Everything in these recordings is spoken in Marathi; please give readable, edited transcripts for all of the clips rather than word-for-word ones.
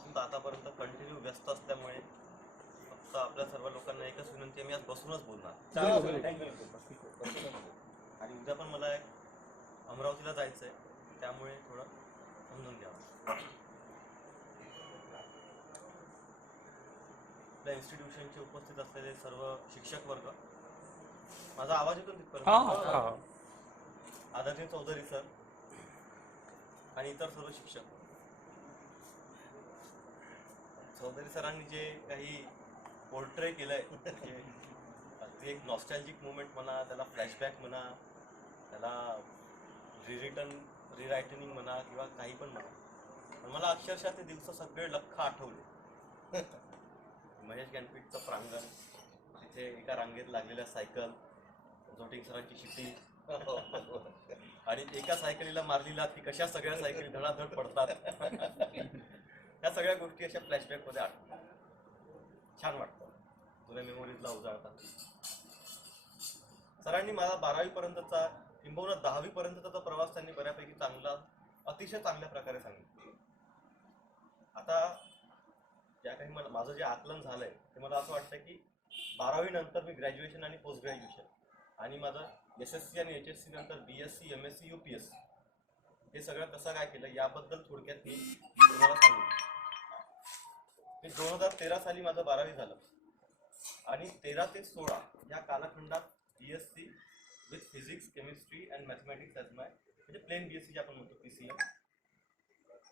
तेव्हापासून तर आतापर्यंत कंटिन्यू व्यस्त असल्यामुळे फक्त आपल्या सर्व लोकांना एकच विनंती आहे, मी आज बसूनच बोलणार. आणि उद्या पण मला अमरावतीला जायचं आहे, त्यामुळे थोडं समजून घ्यावं. आपल्या इन्स्टिट्यूशनचे उपस्थित असलेले सर्व शिक्षक वर्ग, माझा आवाज येतो तिथपर्यंत? आदरणीय चौधरी सर आणि इतर सर्व शिक्षक. चौधरी सरांनी जे काही पोर्ट्रे केलंय, ते एक नॉस्टॅल्जिक मुवमेंट म्हणा, त्याला फ्लॅशबॅक म्हणा, त्याला रिरायटनिंग म्हणा किंवा काही पण म्हणा, पण मला अक्षरशः ते दिवस सगळे लख्ख आठवले. महेश ज्ञानपीठचं प्रांगण, तिथे एका रांगेत लागलेल्या सायकल, जोटिंग सरांची शिट्टी, आणि एका सायकलीला मारलेला की कशा सगळ्या सायकली धडाधड पडतात. या सगळ्या गोष्टी अशा फ्लॅशबॅक मध्ये आठवतात. छान वाटतं, जुन्या मेमोरीजला उजाळतात. सरांनी मला 12वी पर्यंतचा किंबहुना 10वी पर्यंतचा प्रवास त्यांनी बऱ्यापैकी अतिशय चांगल्या प्रकारे सांगितलं. आता ज्या काही माझं जे आकलन झालंय ते मला असं वाटतं की 12वी नंतर मी ग्रॅज्युएशन आणि पोस्ट ग्रॅज्युएशन आणि माझं SSC आणि HSC नंतर BSc MSc UPSC हे सगळं कसं काय केलं याबद्दल थोडक्यात मी तुम्हाला सांगू. मी 2013 साली माझं 12वी झालं आणि 13 ते 16 या कालखंडात BSc with physics, chemistry and mathematics as my, म्हणजे प्लेन BSc जे आपण म्हणतो PCM.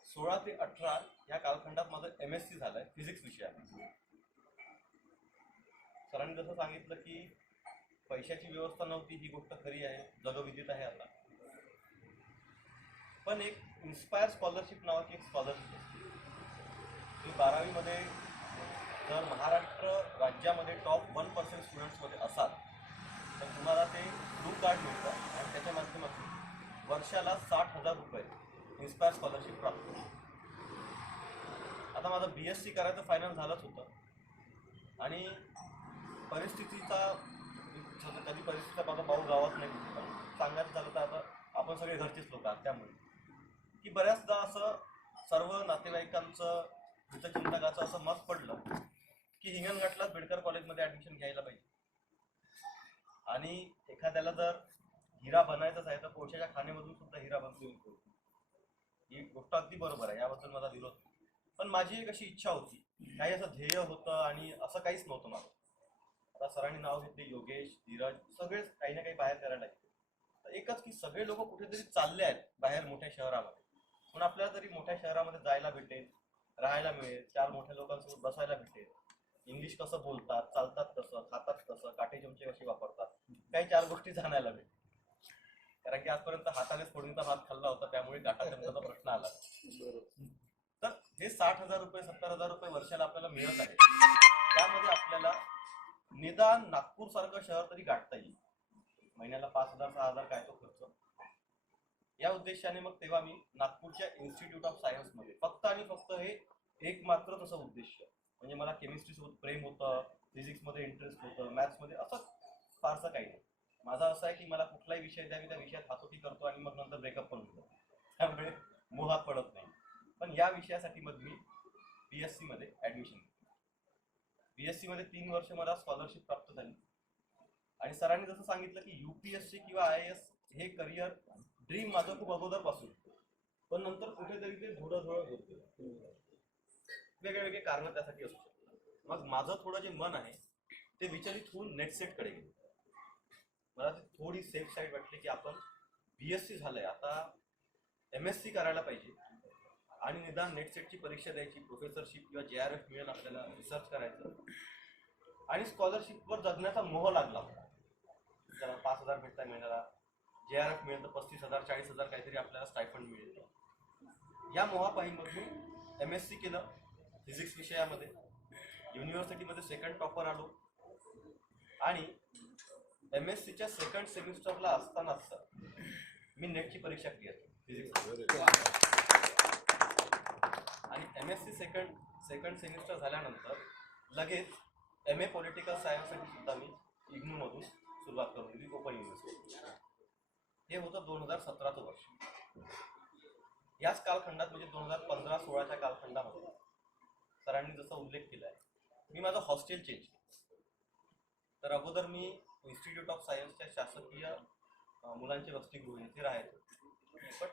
16 ते 18 या कालखंडात माझं MSc झालंय फिजिक्स विषयात. सरांनी जसं सांगितलं की पैशाची व्यवस्था नव्हती, ही गोष्ट खरी आहे, जगविदित आहे. आता पण एक इन्स्पायर स्कॉलरशिप नावाची एक स्कॉलरशिप असते. तुम्ही 12वी मध्ये जर महाराष्ट्र राज्यामध्ये टॉप 1% स्टुडंट्समध्ये असाल तर तुम्हाला ते ब्लू कार्ड मिळतं आणि त्याच्या माध्यमातून वर्षाला 60,000 रुपये इन्स्पायर स्कॉलरशिप प्राप्त होते. आता माझं BSc करायचं फायनल झालंच होतं आणि परिस्थितीचा कधी परिस्थितीचा माझा भाऊ गावात नाही, पण सांगायचं झालं तर आता आपण सगळे घरचेच लोक आहात, त्यामुळे की बऱ्याचदा असं सर्व नातेवाईकांचं हितचिंतकाचं असं मत पडलं की हिंगणघाटलाच बेडकर कॉलेजमध्ये ऍडमिशन घ्यायला पाहिजे. आणि एखाद्याला जर हिरा बनायचंच आहे तर कोळशाच्या खाणीमधून सुद्धा हिरा बनतो. ही गोष्ट अगदी बरोबर आहे, याबद्दल माझा विरोध नाही. पण माझी एक अशी इच्छा होती, काही असं ध्येय होतं आणि असं काहीच नव्हतं माझं. आता सरांनी नाव घेतले योगेश, धीरज, सगळेच काही ना काही बाहेर करायला लागले. तर एकच की सगळे लोक कुठेतरी चालले आहेत बाहेर मोठ्या शहरामध्ये, पण आपल्याला तरी मोठ्या शहरामध्ये जायला भेटेल, राहायला मिळेल, 4 मोठ्या लोकांसोबत बसायला भेटेल, इंग्लिश कसं बोलतात, चालतात कसं, खातात कसं, काटे चमचे कशी वापरतात, काही 4 गोष्टी जाणायला भेटेल. कारण की आजपर्यंत हातानेच फोडणीचा भात खाल्ला होता, त्यामुळे काटा चमचाचा प्रश्न आला. तर हे 60,000 रुपये 70,000 रुपये वर्षाला आपल्याला मिळत आहे, त्यामध्ये आपल्याला निदान नागपूर सारखं शहर तरी गाठता येईल. महिन्याला 5,000 6,000 काय तो खर्च. या उद्देशाने मग तेव्हा मी नागपूरच्या इन्स्टिट्यूट ऑफ सायन्स मध्ये फक्त आणि फक्त हे एक मात्र तसं उद्देश, म्हणजे मला केमिस्ट्री सोबत प्रेम होतं, फिजिक्स मध्ये इंटरेस्ट होतं, मॅथ्स मध्ये असं फारसं काही नाही. माझा असं आहे की मला कुठलाही विषय द्या, मी त्या विषयात हातोटी करतो आणि मग नंतर ब्रेकअप पण होतो, त्यामुळे मोहात पडत नाही. पण या विषयासाठी मग मी BSc मध्ये ऍडमिशन घेतलं. BSc मध्ये 3 वर्ष मला स्कॉलरशिप प्राप्त झाली आणि सरांनी जसं सांगितलं की UPSC किंवा IAS हे करिअर ड्रीम माझं खूप अगोदरपासून, पण नंतर कुठेतरी ते धुळं होतं, वेगळे कारण त्यासाठी असू शकतात. मग माझं थोडं जे मन आहे ते विचलित होऊन नेटसेट कडे गेलं. मला ती थोडी सेफ साईड वाटली की आपण BSc झालंय, आता MSc करायला पाहिजे आणि निदान नेटसेटची परीक्षा द्यायची, प्रोफेसरशिप किंवा JRF मिळेल आपल्याला, रिसर्च करायचं आणि स्कॉलरशिपवर जगण्याचा मोह लागला होता. जरा 5,000 भेटता महिन्याला, JRF मिळेल तर 35,000 40,000 काहीतरी आपल्याला स्टायफंड मिळेल. या मोहापायी मग मी MSc केलं फिजिक्स विषयामध्ये, युनिव्हर्सिटीमध्ये सेकंड टॉपर आलो आणि MScच्या सेकंड सेमिस्टरला असतानाच मी नेटची परीक्षा क्लिअर केली फिजिक्स. आणि MSc सेकंड सेमिस्टर झाल्यानंतर लगेच MA पॉलिटिकल सायन्ससाठी सुद्धा मी इग्नूमधून सुरुवात करून दिली, ओपन युनिव्हर्सिटी. हे होतं 2017चं वर्ष. याच कालखंडात म्हणजे 2015-16च्या कालखंडामध्ये सरांनी जसा उल्लेख केलाय, मी माझं हॉस्टेल चेंज केलं. तर अगोदर मी इन्स्टिट्यूट ऑफ सायन्सच्या शासकीय मुलांचे वसतिगृह इथे राहायचो. पण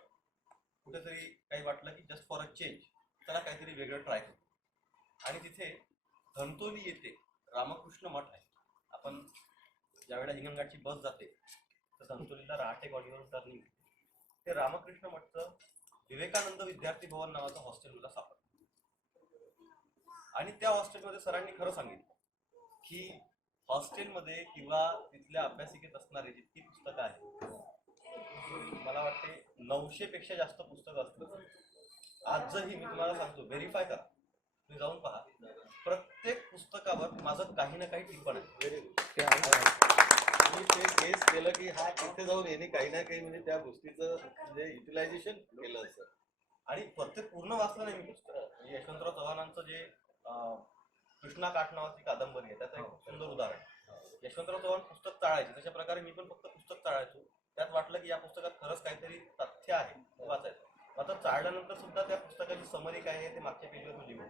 कुठेतरी काही वाटलं की जस्ट फॉर अ चेंज त्याला काहीतरी वेगळं ट्राय करू. आणि तिथे धंतोली येथे रामकृष्ण मठ आहे. आपण ज्यावेळेला हिंगणघाटची बस जाते तर धंतोलीला रहाटे कॉलनीवरून टर्निंग, ते रामकृष्ण मठचं विवेकानंद विद्यार्थी भवन नावाचं हॉस्टेल मला सापडलं. आणि त्या हॉस्टेलमध्ये सरांनी खरं सांगितलं की हॉस्टेलमध्ये किंवा तिथल्या अभ्यासिकेत असणारी जितकी पुस्तकं आहेत, मला वाटते 900 पेक्षा जास्त पुस्तकं असतात. आजही मी तुम्हाला सांगतो, व्हेरीफाय करा, तुम्ही जाऊन पहा, प्रत्येक पुस्तकावर माझं काही ना काही टिप्पण आहे. मी ते गेस केलं की हा तिथे जाऊन यांनी काही ना काही म्हणजे त्या गोष्टीचं म्हणजे युटिलायझेशन केलं असं. आणि प्रत्येक पूर्ण वाचलं नाही मी पुस्तक. यशवंतराव चव्हाणांचं जे कृष्णा काठ नावाची कादंबरी आहे त्याचं एक खूप सुंदर उदाहरण. यशवंतराव चव्हाण पुस्तक चाळायचे, तशा प्रकारे मी पण फक्त पुस्तक चाळायचो. त्यात वाटलं की या पुस्तकात खरंच काहीतरी तथ्य आहे, वाचायचं. आता चाळल्यानंतर सुद्धा त्या पुस्तकाची समरी काय आहे ते मागच्या पेजवर मी लिहून,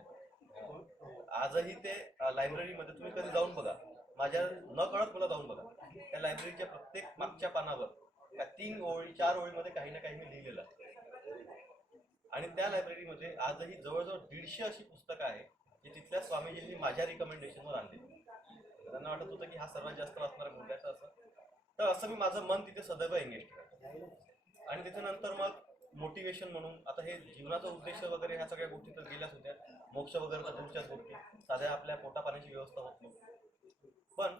आजही ते लायब्ररीमध्ये तुम्ही कधी जाऊन बघा, माझ्या न कळत मला जाऊन बघा, त्या लायब्ररीच्या प्रत्येक मागच्या पानावर त्या 3 ओळी 4 ओळीमध्ये काही ना काही मी लिहिलेलं आहे. आणि त्या लायब्ररीमध्ये आजही जवळजवळ 150 अशी पुस्तकं आहे जी तिथल्या स्वामीजींनी माझ्या रिकमेंडेशनवर आणली. त्यांना वाटत होतं की हा सर्वात जास्त वाचणारा मुलगाचा असं. तर असं मी माझं मन तिथे सदैव एंगेज ठेवायचं. आणि त्याच्यानंतर मग मोटिवेशन म्हणून आता हे जीवनाचा उद्देश वगैरे ह्या सगळ्या गोष्टी तर गेल्याच होत्या. मोक्ष वगैरे तर दूरच्याच गोष्टी, साध्या आपल्या पोटा पाण्याची व्यवस्था होत नव्हती. पण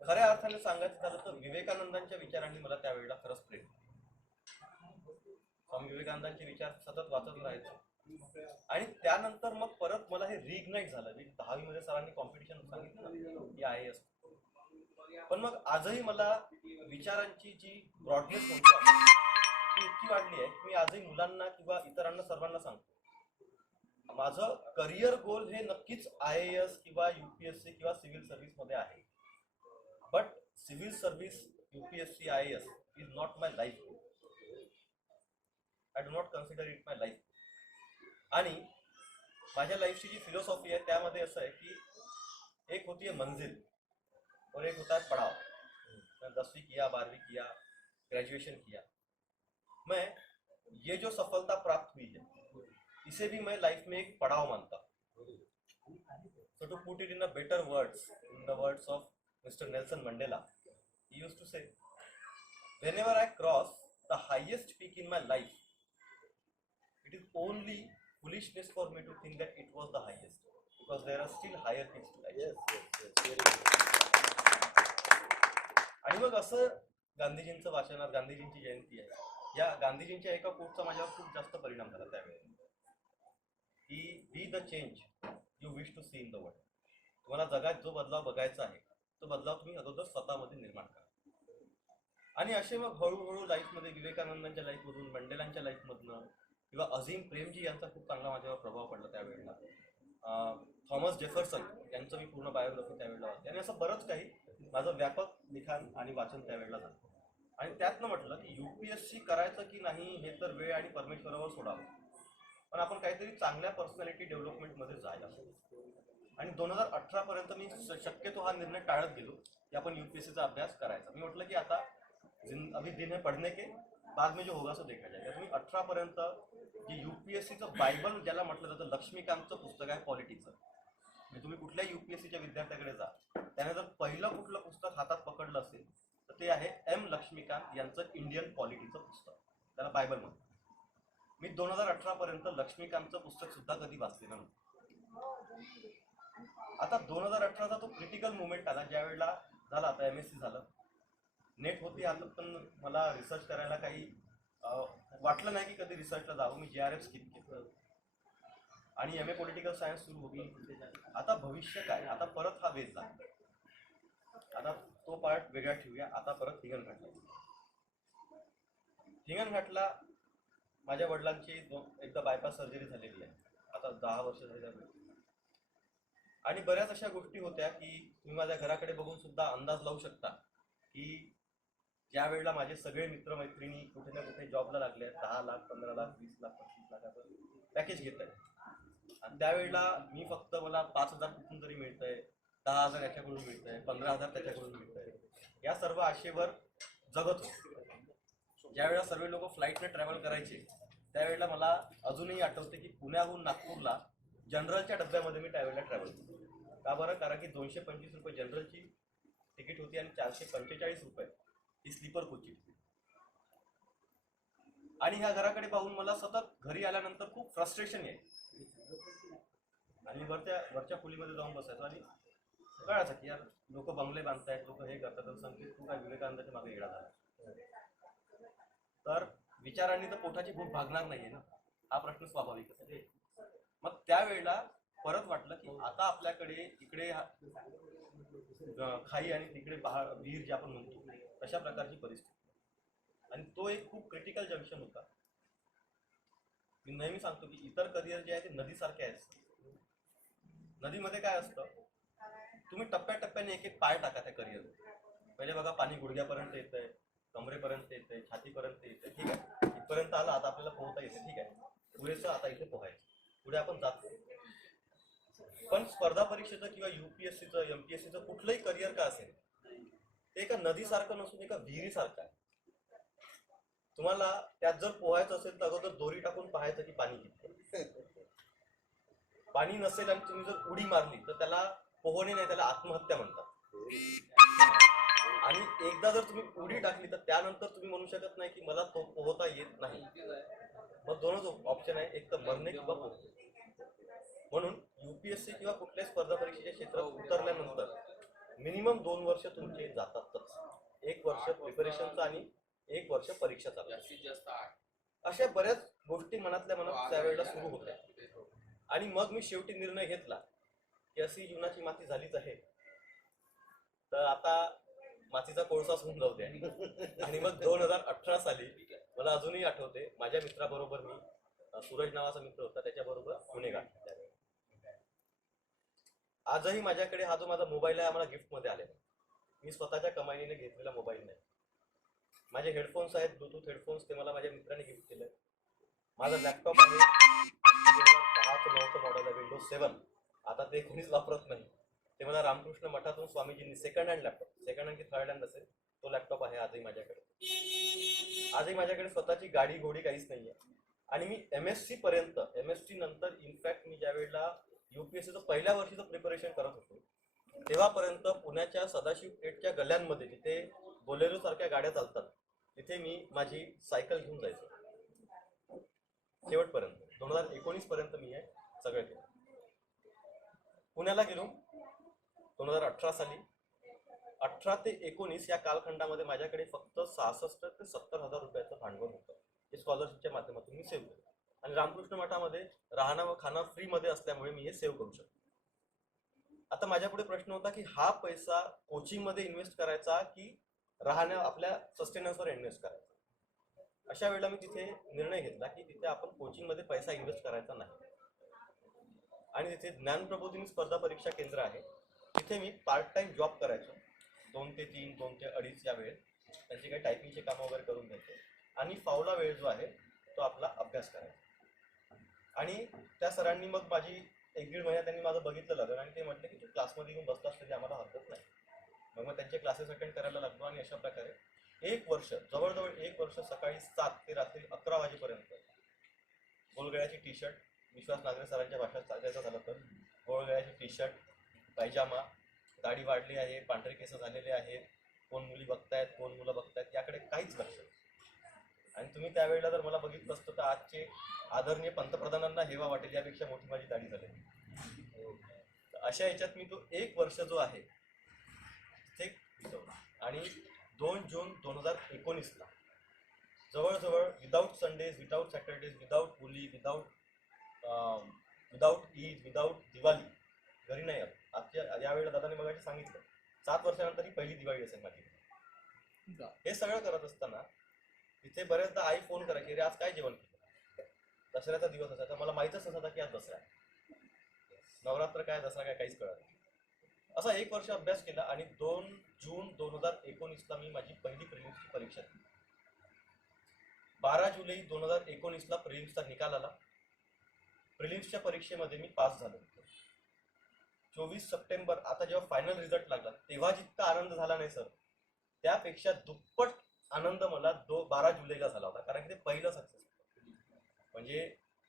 खऱ्या अर्थाने सांगायचं झालं तर विवेकानंदांच्या विचारांनी मला त्यावेळेला खरंच प्रेरणा. स्वामी विवेकानंदांचे विचार सतत वाचत राहायचो. आणि त्यानंतर मग परत मला हे रिइग्नाइट झालं. मी 10वी मध्ये सरांनी कॉम्पिटिशन सांगितलं ना की IAS, पण मग आजही मला विचारांची जी ब्रॉडनेस म्हणतो ती इतकी वाढली आहे की मी आजही मुलांना किंवा इतरांना सर्वांना सांगतो, माझं करिअर गोल हे नक्कीच IAS किंवा UPSC किंवा सिव्हिल सर्व्हिस मध्ये आहे. But civil service, UPSC, IAS is not my life goal. I do not consider it my life. आणि माझ्या लाईफची जी फिलॉसॉफी आहे त्यामध्ये असं आहे की एक होती है मंजिल और एक होता है पड़ाव. 10वीं किया, 12वीं किया, ग्रेजुएशन किया, मैं ये जो सफलता प्राप्त हुई है इसे भी मैं लाइफ में एक पड़ाव मानता हूँ. So to put it in a better words, in the words of Mr. Nelson Mandela, he used to say, whenever I cross the highest peak in my life, it is only foolishness for me to think that it was the highest, because there are still higher peaks to life. आणि मग असं गांधीजींचं वाचनात, गांधीजींची जयंती आहे, या गांधीजींच्या एका कोटचा माझ्यावर खूप जास्त परिणाम झाला त्यावेळेला, की be the change you wish to see in the world. तुम्हाला जगात जो बदलाव बघायचा आहे तो बदलाव तुम्ही अगोदर स्वतःमध्ये निर्माण करा. आणि असे मग हळूहळू लाईफमध्ये विवेकानंदांच्या लाईफमधून, मंडेलांच्या लाईफमधनं किंवा अझीम प्रेमजी यांचा खूप चांगला माझ्यावर प्रभाव पडला त्यावेळेला. थॉमस जेफरसन यांचं मी पूर्ण बायोग्राफी त्यावेळेला वाचली. आणि असं बरंच काही माझं व्यापक लिखाण आणि वाचन त्यावेळेला झालं. आणि त्यातनं म्हटलं की UPSC करायचं की नाही हे तर वेळ आणि परमेश्वरावर सोडावं, पण आपण काहीतरी चांगल्या पर्सनॅलिटी डेव्हलपमेंटमध्ये जायला. आणि 2018 पर्यंत मी शक्यतो हा निर्णय टाळत गेलो की आपण UPSCचा अभ्यास करायचा. मी म्हटलं की आता अभी दिन है पढ़ने के, बाद में जो होगा सो देखा जाएगा. तुम्ही 18 पर्यंत जे UPSCचं बायबल ज्याला म्हटलं जातं, लक्ष्मीकांतचं पुस्तक आहे पॉलिटिक्सचं. म्हणजे तुम्ही कुठल्याही UPSCच्या विद्यार्थ्याकडे जा, त्याने जर पहिलं कुठलं पुस्तक हातात पकडलं असेल तर ते आहे M. लक्ष्मीकांत यांचं इंडियन पॉलिटिक्सचं पुस्तक, त्याला बायबल म्हणतात. मी 2018 पर्यंत लक्ष्मीकांतचं पुस्तक सुद्धा कधी वाचलेलं नव्हतं. आता 2018चा तो क्रिटिकल मुवमेंट आला, ज्या वेळेला झाला, आता MSc झालं, नेट होती हातात, पण मला रिसर्च करायला काही वाटलं नाही की कधी रिसर्चला जावं. मी JRF स्किप केलं आणि MA पॉलिटिकल सायन्स सुरू होती. आता भविष्य काय, आता परत हा वेध लागला. आता तो पार्ट वेगळा ठेवूया. आता परत हिंगणघाटला. हिंगणघाटला माझ्या वडिलांची एकदा बायपास सर्जरी झालेली आहे, आता 10 वर्ष झाली. आणि बऱ्याच अशा गोष्टी होत्या की तुम्ही माझ्या घराकडे बघून सुद्धा अंदाज लावू शकता की ज्या वेळेला माझे सगळे मित्रमैत्रिणी कुठे ना कुठे जॉबला लागले, 10 लाख, 15 लाख, 20 लाख, 25 लाखाचं पॅकेज घेत आहेत. आणि त्यावेळेला मी फक्त मला 5,000 कुठून तरी मिळतंय, 10,000 याच्याकडून मिळतंय, 15,000 त्याच्याकडून मिळतंय, या सर्व आशेवर जगत होतो. ज्यावेळेला सर्व लोक फ्लाईटने ट्रॅव्हल करायचे त्यावेळेला मला अजूनही आठवते की पुण्याहून नागपूरला जनरलच्या डब्यामध्ये मी त्यावेळेला ट्रॅव्हल केलं. का बरं? कारण की 225 रुपये जनरलची तिकीट होती आणि 445 रुपये ही स्लीपर कोचची होती. आणि ह्या घराकडे पाहून मला सतत घरी आल्यानंतर खूप फ्रस्ट्रेशन यायचं आणि वरच्या खोलीमध्ये जाऊन बसायचो आणि कळायचं की यार लोक बंगले बांधतायत, लोक हे करतात, आणि संकेत तू काय विवेकानंदाच्या मागे येडा झाला. तर विचारांनी तर पोटाची भूक भागणार नाहीये ना, हा प्रश्न स्वाभाविकच आहे. मग त्यावेळेला परत वाटलं की आता आपल्याकडे इकडे खाई आणि तिकडे विहीर जे आपण म्हणतो तशा प्रकारची परिस्थिती, आणि तो एक खूप क्रिटिकल जंक्शन होता. मी नेहमी सांगतो की इतर करिअर जे आहे ते नदीसारखे आहेत. नदीमध्ये काय असतं, तुम्ही टप्प्याटप्प्याने एक एक पाय टाका त्या करिअर. पहिले बघा पाणी गुडघ्यापर्यंत येतंय, कमरेपर्यंत येतंय, छातीपर्यंत येतंय, ठीक आहे, इथपर्यंत आलं, आता आपल्याला पोहता येते, ठीक आहे, पुरेसं आता इथे पोहायचं, पुढे आपण जातो. पण स्पर्धा परीक्षेचं किंवा UPSCचं MPSCचं कुठलंही करिअर का असेल ते एका नदीसारखं नसून एका विहिरीसारखं आहे. तुम्हाला त्यात जर पोहायचं असेल तर अगोदर दोरी टाकून पाहायचं की पाणी किती. पाणी नसेल आणि तुम्ही जर उडी मारली तर त्याला पोहणे नाही, त्याला आत्महत्या म्हणतात. आणि एकदा जर तुम्ही उडी टाकली तर त्यानंतर तुम्ही म्हणू शकत नाही की मला तो पोहता येत नाही. मग दोनच ऑप्शन आहे, एक तर मरणे किंवा पोहणे. म्हणून UPSC किंवा कुठल्याही स्पर्धा परीक्षेच्या क्षेत्रात उतरल्यानंतर मिनिमम 2 वर्ष तुमचे जातातच. 1 वर्ष प्रिपरेशनचं आणि 1 वर्ष परीक्षा चालू. अशा बऱ्याच गोष्टी मनातल्या मनात त्यावेळेला सुरू होत्या. आणि मग मी शेवटी निर्णय घेतला की अशी जीवनाची माती झालीच आहे तर आता मातीचा कोळसा होऊन जाऊ द्या. आणि मग 2018 साली मला अजूनही आठवते, माझ्या मित्राबरोबर मी, सूरज नावाचा मित्र होता, त्याच्याबरोबर पुणे गाठला. आजही माझ्याकडे हा जो माझा मोबाईल आहे मला गिफ्ट मध्ये आलेला. मी स्वतःच्या कमाईने घेतलेला मोबाईल नाही. माझे हेडफोन्स आहेत, ब्लूटूथ हेडफोन्स, ते मला माझ्या मित्राने गिफ्ट केले. माझा लॅपटॉप आहे, 10 मॉडेल आहे, Windows 7. आता ते कोणीच वापरत नाही. ते मला रामकृष्ण मठातून स्वामीजींनी second hand laptop, second hand की थर्ड हँड असेल, तो लॅपटॉप आहे आजही माझ्याकडे. आजही माझ्याकडे स्वतःची गाडी घोडी काहीच नाहीये. आणि मी MSc पर्यंत, MSc नंतर इनफॅक्ट मी ज्या वेळेला UPSCचं पहिल्या वर्षीचं प्रिपरेशन करत होतो तेव्हापर्यंत पुण्याच्या सदाशिव पेठच्या गल्ल्यांमध्ये जिथे बोलेरो सारख्या गाड्या चालतात तिथे मी माझी सायकल घेऊन जायचो शेवटपर्यंत. 2019 पर्यंत मी हे सगळं केलं. पुण्याला गेलो 2018 साली. 18 ते 19 या कालखंडामध्ये माझ्याकडे फक्त 66 ते 70 हजार रुपयाचं भांडवल होतं. हे स्कॉलरशिपच्या माध्यमातून मी सेव्ह केलं. आणि रामकृष्ण मठामध्ये राहणं व खाणं फ्री मध्ये असल्यामुळे मी हे सेव्ह करू शकतो. आता माझ्यापुढे प्रश्न होता की हा पैसा कोचिंग मध्ये इन्व्हेस्ट करायचा की राहण्या आपल्या सस्टेनन्सवर इन्व्हेस्ट करायचा. अशा वेळेला मी तिथे निर्णय घेतला की तिथे आपण कोचिंग मध्ये पैसा इन्व्हेस्ट करायचा नाही. आणि तिथे ज्ञान प्रबोधिनी स्पर्धा परीक्षा केंद्र आहे, तिथे मी पार्ट टाइम जॉब करायचो. 2 ते 3, 2 ते 2.5 या वेळेत त्यांची काही टायपिंगचे कामं वगैरे करून द्यायचे. आणि फावला वेळ जो आहे तो आपला अभ्यास करायचा. आणि त्या सरांनी मग माझी 1-1.5 महिना त्यांनी माझं बघितलं लागलं आणि ते म्हटलं की तू क्लासमध्ये येऊन बसलास तरी आम्हाला हरकत नाही. मग त्यांचे क्लासेस अटेंड करायला लागलो. आणि अशा प्रकारे 1 वर्ष, जवळजवळ 1 वर्ष, सकाळी 7 ते रात्री 11 वाजेपर्यंत गोलगळ्याची टी शर्ट, विश्वास नागरे सरांच्या भाषेत सांगायचं झालं तर गोलगळ्याची टी शर्ट, पायजामा, दाढी वाढली आहे, पांढरे केस झालेले आहेत, कोण मुली बघतायत, कोण मुलं बघतायत याकडे काहीच लक्ष नाही. आणि तुम्ही त्यावेळेला जर मला बघितलं असतं तर आजचे आदरणीय पंतप्रधानांना हेवा वाटेल यापेक्षा मोठी माझी दाढी झाली. अशा याच्यात मी तो 1 वर्ष जो आहे ते बितवला. आणि 2 जून 2019ला जवळजवळ without Sundays, without Saturdays, without Holi, without Eid, without Diwali घरी नाही आलो. आजच्या यावेळेला दादाने मगाशी सांगितलं 7 वर्षानंतर ही पहिली दिवाळी असेल माझी. हे सगळं करत असताना तिथे बऱ्याचदा आई फोन करायची, रे आज काय जेवण केलं. दसऱ्याचा दिवस असायचा, मला माहीतच नसायचा की आज दसरा आहे. नवरात्र काय, दसरा काय, काहीच कळत नाही. असा 1 वर्ष अभ्यास केला. आणि 2 जून 2019ला मी माझी पहिली प्रिलिम्सची परीक्षा दिली. 12 जुलै 2019ला प्रिलिम्सचा निकाल आला. प्रिलिम्सच्या परीक्षेमध्ये मी पास झालो. 24 सप्टेंबर आता जेव्हा फायनल रिझल्ट लागला तेव्हा जितका आनंद झाला नाही सर, त्यापेक्षा दुप्पट आनंद मला 12 जुलैला झाला होता. कारण की ते पहिलं सक्सेस, म्हणजे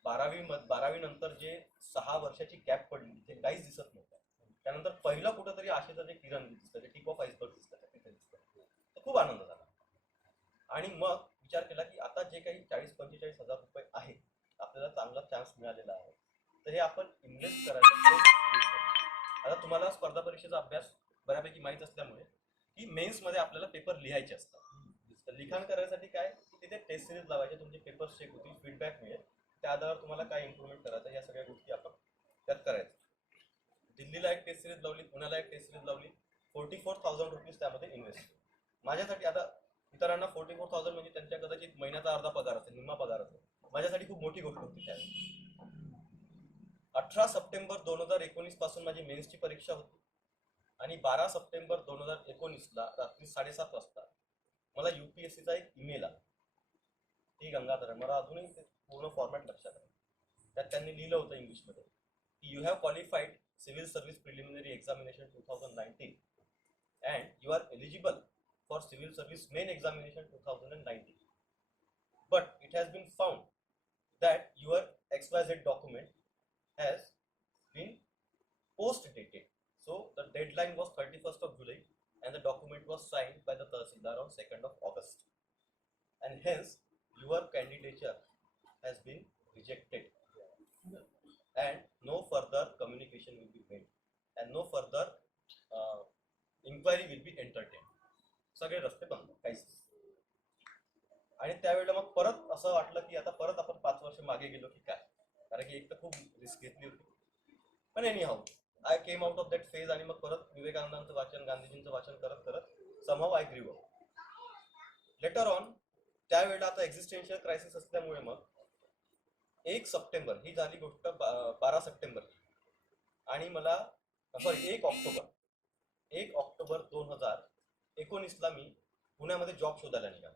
12वी नंतर जे 6 वर्षाची गॅप पडली ते काहीच दिसत नव्हतं. त्यानंतर पहिलं कुठंतरी आशेचं जे किरण दिसतं, ते टिप ऑफ आइसबर्ग दिसतं, खूप आनंद झाला. आणि मग विचार केला की आता जे काही 40-45 हजार रुपये आहे, आपल्याला चांगला चान्स मिळालेला आहे, तर हे आपण इन्व्हेस्ट करायचं. आता तुम्हाला स्पर्धा परीक्षेचा अभ्यास बऱ्यापैकी माहीत असल्यामुळे की मेन्समध्ये आपल्याला पेपर लिहायचे असतात. तर लिखाण करायसाठी काय, तिथे टेस्ट सिरीज लावायचे, तुमचे पेपर चेक होतील, फीडबॅक मिळेल, त्या आधारावर तुम्हाला काय इम्प्रुव्हमेंट करायचं, या सगळ्या गोष्टी आपण त्यात करायचं. दिल्लीला एक टेस्ट सिरीज लावली, पुण्याला एक टेस्ट सिरीज लावली, 44,000 रुपीज त्यामध्ये इन्व्हेस्ट. माझ्यासाठी आता इतरांना 44,000 म्हणजे त्यांच्या कदाचित महिन्याचा अर्धा पगार असेल, निम्मा पगार असेल, माझ्यासाठी खूप मोठी गोष्ट होती. त्यावेळी 18 सप्टेंबर 2019 पासून माझी मेन्सची परीक्षा होती आणि 12 सप्टेंबर 2019ला रात्री 7:30 वाजता मला UPSCचा एक ईमेल आला. ती गंगाधर, मला अजूनही ते पूर्ण फॉर्मॅट लक्षात आहे. त्यात त्यांनी लिहिलं होतं इंग्लिशमध्ये की you have qualified civil service preliminary examination 2019 and you are eligible for civil service main examination 2019, but it has been found that your XYZ document has been post dated, so the deadline was 31st of July and the document was signed by the Tahsildar on 2nd of August, and hence your candidature has been rejected and no further communication will be made and no further inquiry will be entertained. सगळे रस्ते बंद, काहीच. आणि त्यावेळेला मग परत असं वाटलं की आता परत आपण 5 वर्ष मागे गेलो की काय, कारण की एक तर खूप रिस्क घेतली होती. पण any how I came out of that phase आणि मग परत विवेकानंदांचं वाचन, गांधीजींचं वाचन करत करत somehow I grew up. Later on त्यावेळेला आता एक्झिस्टेन्शियल क्रायसिस असल्यामुळे मग 1 सप्टेंबर ही झाली गोष्ट, 12 सप्टेंबर आणि मला 1 ऑक्टोबर 2019ला मी पुण्यामध्ये जॉब शोधायला निघालो.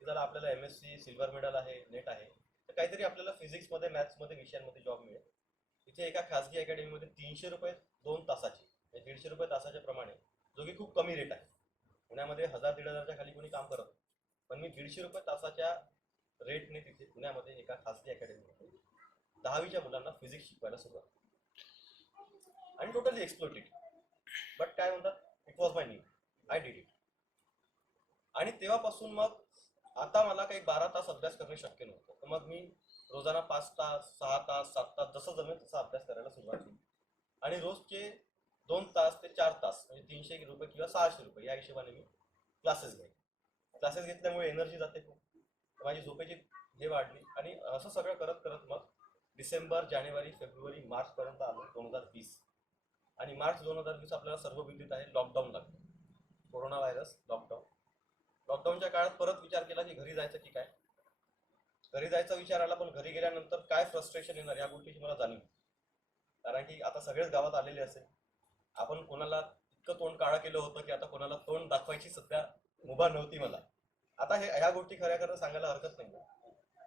की जरा आपल्याला MSc सिल्वर मेडल आहे, नेट आहे, तर काहीतरी आपल्याला फिजिक्समध्ये, मॅथ्समध्ये विषयांमध्ये जॉब मिळेल. इथे एका खासगी अकॅडमीमध्ये 300 रुपये 2 तासाचे, 150 रुपये तासाच्या प्रमाणे, जो की खूप कमी रेट आहे. पुण्यामध्ये 1000-1500च्या खाली कोणी काम करत, पण मी 150 रुपये तासाच्या रेटने तिथे पुण्यामध्ये एका खासगी अकॅडमीमध्ये 10वीच्या मुलांना फिजिक्स शिकवायला सुरुवात, आणि टोटली एक्सप्लोटेड. बट काय म्हणतात, it was my need, I did it. आणि तेव्हापासून मग आता मला काही 12 तास अभ्यास करणे शक्य नव्हतं, तर मग मी रोजाना 5 तास, 6 तास, 7 तास जसं जमेल तसा अभ्यास करायला सुरुवात केली. आणि रोजचे 2 तास ते 4 तास म्हणजे 300 रुपये किंवा 600 रुपये या हिशोबाने मी क्लासेस घ्यायचे. क्लासेस घेतल्यामुळे एनर्जी जाते खूप, माझी झोपेची हे वाढली. आणि असं सगळं करत करत मग डिसेंबर, जानेवारी, फेब्रुवारी, मार्च पर्यंत आलो 2020. आणि मार्च 2020 आपल्याला सर्व विदित आहे, लॉकडाऊन लागलं, कोरोना व्हायरस लॉकडाऊन. लॉकडाऊनच्या काळात परत विचार केला की घरी जायचं की काय. घरी जायचा विचार आला, पण घरी गेल्यानंतर काय फ्रस्ट्रेशन येणार या गोष्टीची मला जाणीव. कारण की आता सगळेच गावात आलेले असेल, आपण कोणाला इतकं तोंड काळं केलं होतं की आता कोणाला तोंड दाखवायची सध्या मुभा नव्हती मला. आता ह्या गोष्टी खऱ्या खरं सांगायला हरकत नाही,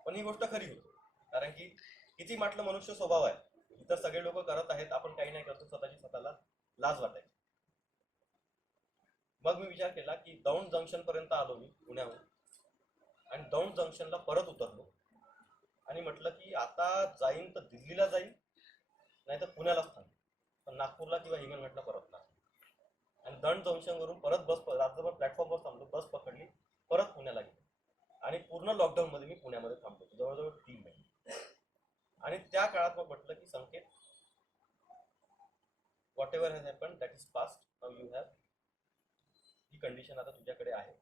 पण ही गोष्ट खरी होती. कारण की किती म्हटलं मनुष्य स्वभाव आहे, इतर सगळे लोक करत आहेत, आपण काही नाही करतो, स्वतःला लाज वाटायची. मग मी विचार केला की दौंड जंक्शन पर्यंत आलो मी पुण्याहून, आणि दौंड जंक्शनला परत उतरलो आणि म्हटलं की आता जाईन तर दिल्लीला जाईन, नाही तर पुण्यालाच थांब, पण नागपूरला किंवा हिंगणघाटला परत नाही. आणि दौंड जंक्शन वरून परत बस, रात्रभर प्लॅटफॉर्मवर थांबलो, बस पकडली, परत पुण्याला गेलो. आणि पूर्ण लॉकडाऊन मध्ये मी पुण्यामध्ये थांबलो जवळजवळ 3 महिने. आणि त्या काळात मग म्हटलं की Sanket, whatever has happen that is past, now you have, ही कंडिशन आता तुझ्याकडे आहे.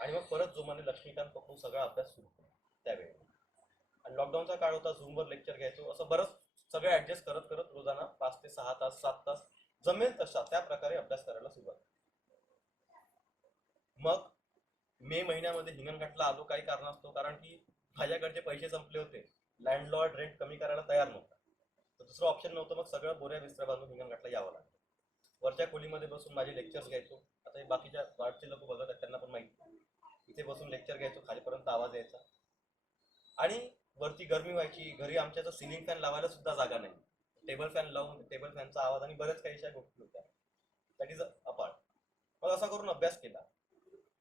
आणि मग परत जोमाने लक्ष्मीकांत पकडून सगळा अभ्यास सुरू केला त्यावेळेला. आणि लॉकडाऊनचा काळ होता, झूमवर लेक्चर घ्यायचो, असं बरंच सगळं ऍडजस्ट करत करत रोजाना 5 ते 6 तास, 7 तास जमेल तशा त्या प्रकारे अभ्यास करायला सुरुवात. मग मे महिन्यामध्ये हिंगणघाटला आलो काही कारणास्तव, कारण की माझ्याकडचे पैसे संपले होते, लँडलॉर्ड रेंट कमी करायला तयार नव्हता, तर दुसरं ऑप्शन नव्हतं. मग सगळं बोऱ्या बिस्त्र्या बांधून हिंगणघाटला यावं लागलं. वरच्या खोलीमध्ये बसून माझे लेक्चर्स घ्यायचो. आता हे बाकीच्या वार्डचे लोक बघत आहेत, त्यांना पण माहिती, इथे बसून लेक्चर घ्यायचो, खालीपर्यंत आवाज यायचा. आणि वरती गरमी व्हायची, घरी आमच्या सिलिंग फॅन लावायला सुद्धा जागा नाही, टेबल फॅन लावून टेबल फॅनचा आवाज आणि बऱ्याच काही अशा गोष्टी होत्या. That is apart. मग असा करून अभ्यास केला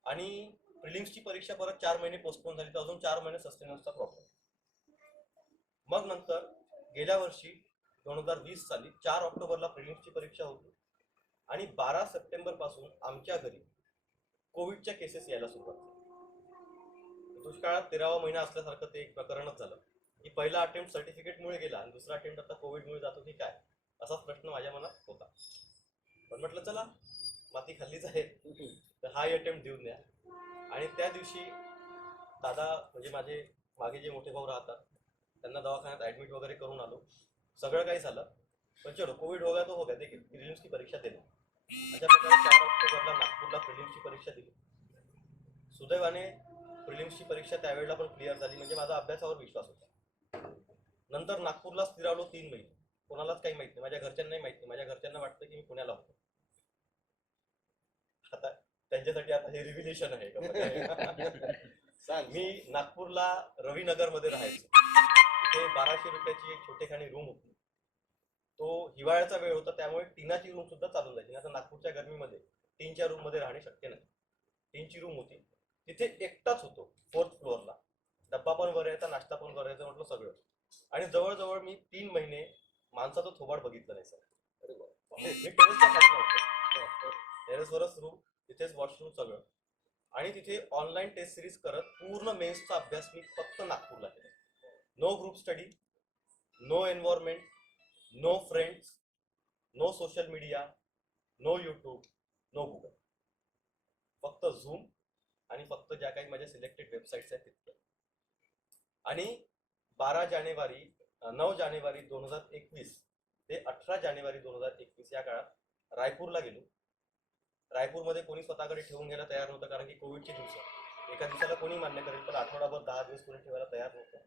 आणि प्रिलिम्सची परीक्षा परत 4 महिने पोस्टपोन झाली, तर अजून 4 महिने सस्टेनन्सचा प्रॉब्लेम. मग नंतर गेल्या वर्षी 2020 साली 4 ऑक्टोबरला प्रिलिम्सची परीक्षा होती आणि 12 सप्टेंबर पासून आमच्या घरी कोविडच्या केसेस यायला सुरुवात झाली. दुष्काळात 13वा महिना असल्यासारखं ते एक प्रकरणच झालं की पहिला अटेम्प्ट सर्टिफिकेटमुळे गेला आणि दुसरा अटेम्प्ट आता कोविडमुळे जातो की काय, असाच प्रश्न माझ्या मनात होता. पण म्हटलं चला माती खाल्लीच आहे, तर हा अटेम्प्ट देऊन द्या. आणि त्या दिवशी दादा म्हणजे माझे मागे जे मोठे भाऊ राहतात त्यांना दवाखान्यात ऍडमिट वगैरे करून आलो, सगळं काही झालं. पण चलो कोविड हो गया तो हो गया, देखील प्रिलिम्सची परीक्षा दिली. अशा प्रकारे 4 ऑक्टोबरला नागपूरला प्रिलिम्सची परीक्षा दिली. सुदैवाने प्रिलिम्सची परीक्षा त्यावेळेला पण क्लिअर झाली, म्हणजे माझा अभ्यासावर विश्वास होता. नंतर नागपूरला स्थिरावलो 3 महिने. कोणालाच काही माहित नाही, माझ्या घरच्यांनाही माहित नाही. माझ्या घरच्यांना वाटतं की मी पुण्याला होतो. आता त्यांच्यासाठी आता हे रिव्हिलेशन आहे सांग. मी नागपूरला रविनगर मध्ये राहायचो. ते 1200 रुपयाची एक छोटेखानी रूम होती. तो हिवाळ्याचा वेळ होता त्यामुळे टीनाची रूम सुद्धा चालून जायची. आता नागपूरच्या गरमीमध्ये टीनच्या रूम मध्ये राहणे शक्य नाही. टीनची रूम होती, तिथे एकटाच होतो 4th फ्लोअरला. डब्बा पण वर यायचा, नाश्ता पण वर यायचा, म्हटलं सगळं. आणि जवळजवळ मी 3 महिने माणसाचं थोबाड बघितलं नाही सर. मी टेरेसच्या खाली नव्हतो, टेरेसवरच रूम, तिथेच वॉशरूम सगळं. आणि तिथे ऑनलाईन टेस्ट सिरीज करत पूर्ण मेन्सचा अभ्यास मी फक्त नागपूरला केला. No group study, no environment, no friends, no social media, no YouTube, no Google. फक्त झूम आणि फक्त ज्या काही माझ्या सिलेक्टेड वेबसाईट्स आहेत तितक्या. आणि 9 जानेवारी 2021 ते 18 जानेवारी 2021 या काळात रायपूरला गेलो. रायपूरमध्ये कोणी स्वतःकडे ठेवून घ्यायला तयार नव्हतं, कारण की कोविडची दिवस. एका दिवसाला कोणी मान्य करेल, पण आठवडाभर 10 दिवस कोणी ठेवायला तयार नव्हतं.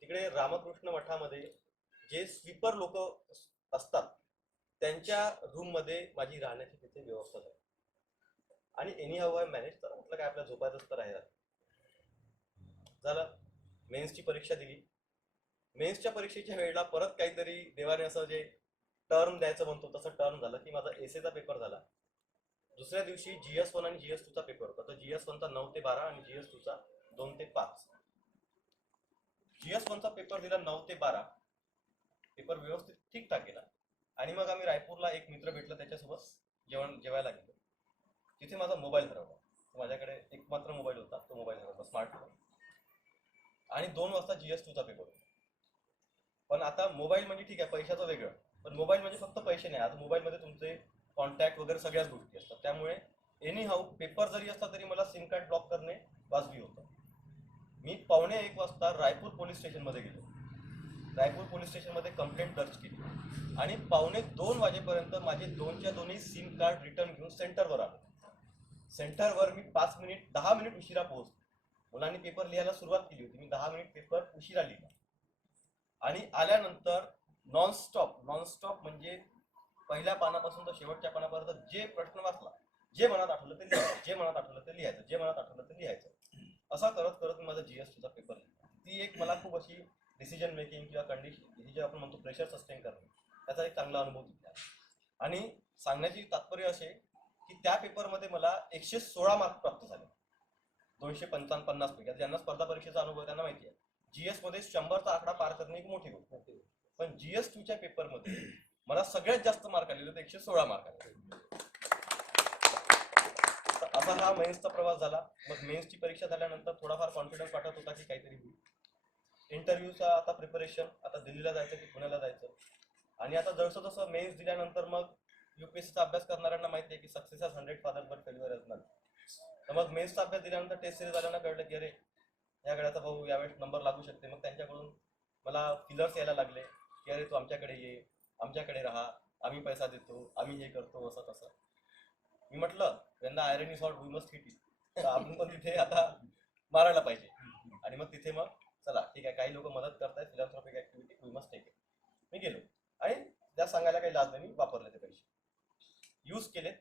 तिकडे रामकृष्ण मठामध्ये जे स्वीपर लोक असतात त्यांच्या रूम मध्ये माझी राहण्याची तिथे व्यवस्था झाली. आणि एनी हाऊ आय मॅनेज, तर म्हटलं काय आपल्या झोपायचंच तर आहे. झालं. मेन्सची परीक्षा दिली. मेन्सच्या परीक्षेच्या वेळेला परत काहीतरी देवाने असं जे टर्म द्यायचं म्हणतो तसं टर्म झालं की माझा एसेचा पेपर झाला. दुसऱ्या दिवशी GS1 आणि GS2 चा पेपर होता. तर GS1 चा 9 ते 12 आणि GS2 चा 2 ते 5. GS1 चा पेपर दिला 9 ते 12. पेपर व्यवस्थित ठीकठाक गेला. आणि मग आम्ही रायपूरला एक मित्र भेटला, त्याच्यासोबत जेवायला गेलो. तिथे माझा मोबाईल हरवला. माझ्याकडे एक मात्र मोबाईल होता, तो मोबाईल हरवला, स्मार्टफोन. आणि 2 वाजता GS2 चा पेपर होता. पण आता मोबाईल म्हणजे ठीक आहे, पैशाचं वेगळं, पण मोबाईल म्हणजे फक्त पैसे नाही. आता मोबाईलमध्ये तुमचे कॉन्टॅक्ट वगैरे सगळ्याच गोष्टी असतात. त्यामुळे एनी हाऊ पेपर जरी असला तरी मला सिम कार्ड ब्लॉक करणे वाजवी होतं. मी 1:45 वाजता रायपूर पोलीस स्टेशनमध्ये गेलो. रायपूर पोलीस स्टेशनमध्ये कंप्लेंट दर्ज केली आणि 1:45 वाजेपर्यंत माझे 2च्या दोन्ही सिम कार्ड रिटर्न घेऊन सेंटरवर आलो. सेंटरवर मी 10 मिनिट उशिरा पोहोचलो. मुलांनी पेपर लिहायला सुरुवात केली होती, मी 10 मिनिट पेपर उशिरा लिहिला. आणि आल्यानंतर नॉनस्टॉप म्हणजे पहिल्या पानापासून तर शेवटच्या पानापर्यंत जे प्रश्न वाचला, जे मनात आठवलं ते लिहायचं, जे मनात आठवलं ते लिहायचं, जे मनात आठवलं ते लिहायचं. असं करत करत मी माझा GS2 चा पेपर लिहिला. ती एक मला खूप अशी डिसिजन मेकिंग किंवा कंडिशन जे आपण म्हणतो प्रेशर सस्टेन करणं, त्याचा एक चांगला अनुभव दिला. आणि सांगण्याची तात्पर्य असे की त्या पेपरमध्ये मला 116 मार्क प्राप्त झाले 250 पैकी. ज्यांना स्पर्धा परीक्षेचा अनुभव त्यांना माहिती आहे, GS मध्ये 100चा आकडा पार करणे एक मोठी गोष्ट. पण GS2च्या पेपरमध्ये मला सगळ्यात जास्त मार्क आलेले होते, 116 मार्क आले. असा हा मेन्सचा प्रवास झाला. मग मेन्सची परीक्षा झाल्यानंतर थोडाफार कॉन्फिडन्स वाटत होता की काहीतरी होईल. इंटरव्ह्यूचा आता प्रिपरेशन, आता दिल्लीला जायचं की पुण्याला जायचं. आणि आता जसं जसं मेन्स दिल्यानंतर मग UPSCचा अभ्यास करणाऱ्यांना माहिती आहे की success has 100 father but failure has none. तर मग मेन्सचा अभ्यास दिल्यानंतर टेस्ट सिरीज आल्यानं कळलं की अरे या गड्याचा भाऊ यावेळेस नंबर लागू शकते. मग त्यांच्याकडून मला फिलर्स यायला लागले की अरे तू आमच्याकडे ये, आमच्याकडे राहा, आम्ही पैसा देतो, आम्ही हे करतो, असं तसं. मी म्हटलं when the iron is hot we must hit it. तर आपण पण तिथे आता मारायला पाहिजे. आणि मग तिथे मग चला ठीक आहे, काही लोक मदत करतायत, philosophic activity we must take it. मी गेलो आणि त्या सांगायला काही लाज नाही, मी वापरले ते पैसे, यूज केले.